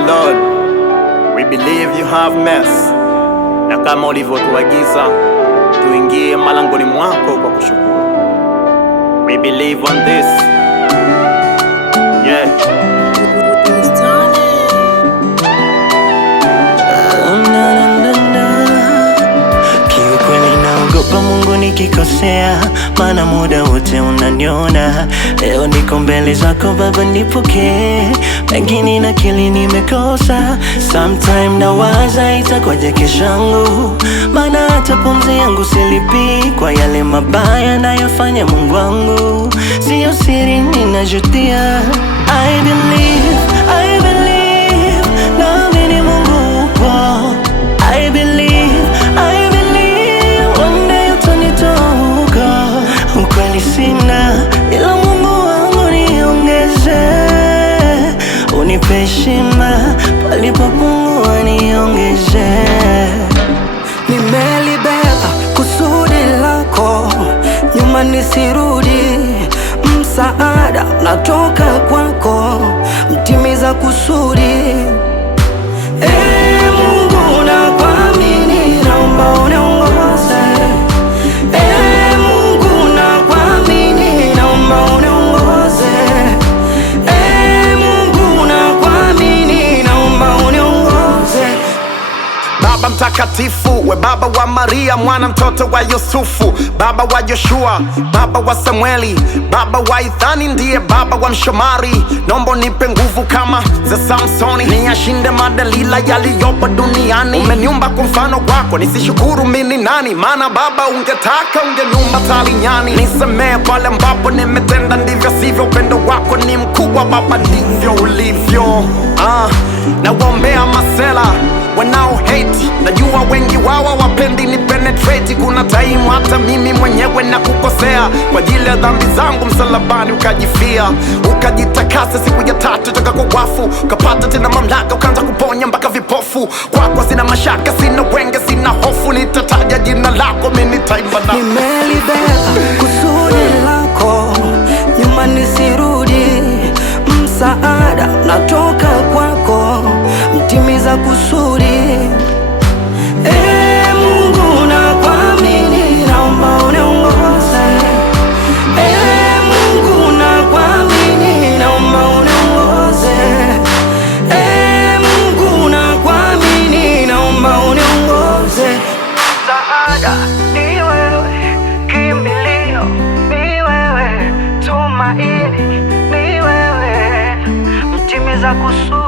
Oh Lord, we believe you have mercy, na kama ulivyotuagiza tuingie malangoni mwako kwa kushukuru. We believe on this. Yeah. Kiukweli naogopa Mungu nikikosea, maana muda wote unaniona. Leo niko mbele zako Baba, nipokee. Pengine na akili nimekosa, sometime nawaza itakwaje kesho yangu, maana hata pumzi yangu silipi kwa yale mabaya nayofanya Mungu wangu. Sio siri ninajutia. I believe naamini Mungu upo. I believe one day utanitoka. Ukweli sina, ila Mungu wangu niongeze. Unipe heshima palipopungua, niongeze. Nimelibeba kusudi lako, nyuma nisirudi. Msaada natoka kwako, mtimiza kusudi. Mungu nakuamini, naomba uniongoze. Mungu nakuamini, naomba uniongoze. Mungu nakuamini, naomba uniongoze. Baba mtakatifu, we baba wa Maria mwana mtoto wa Yusufu, baba wa Joshua, baba wa Samueli, baba wa Ithani, ndiye baba wa Mshomari. Nombo nipe nguvu kama za Samsoni, niyashinde madalila yaliyopo duniani. Umeniumba kwa mfano wako, nisishukuru mimi nani? Maana Baba ungetaka ungeniumba talinyani. Nisamee pale ambapo nimetenda ndivyo sivyo, upendo wako ni mkubwa Baba, ndivyo ulivyo. Na waombea masela wanao hate, najua wengi wao wapendi ni penetrate. Kuna time hata mimi mwenyewe na kukosea, kwa ajili ya dhambi zangu msalabani ukajifia, ukajitakasa siku ya tatu toka kwa wafu, ukapata tena mamlaka, ukaanza kuponya mpaka vipofu. Kwako sina mashaka, sina wenge, sina hofu, nitataja jina lako, mimi nitaimba na. Nimelibeba kusudi lako, nyuma nisirudi. Msaada natoka kwako, mtimiza kusudi. Mungu nakuamini, naomba uniongoze. Mungu nakuamini, naomba uniongoze. Mungu nakuamini, naomba uniongoze. Msaada ni wewe, kimbilio ni wewe, tumaini ni wewe, mtimiza kusudi.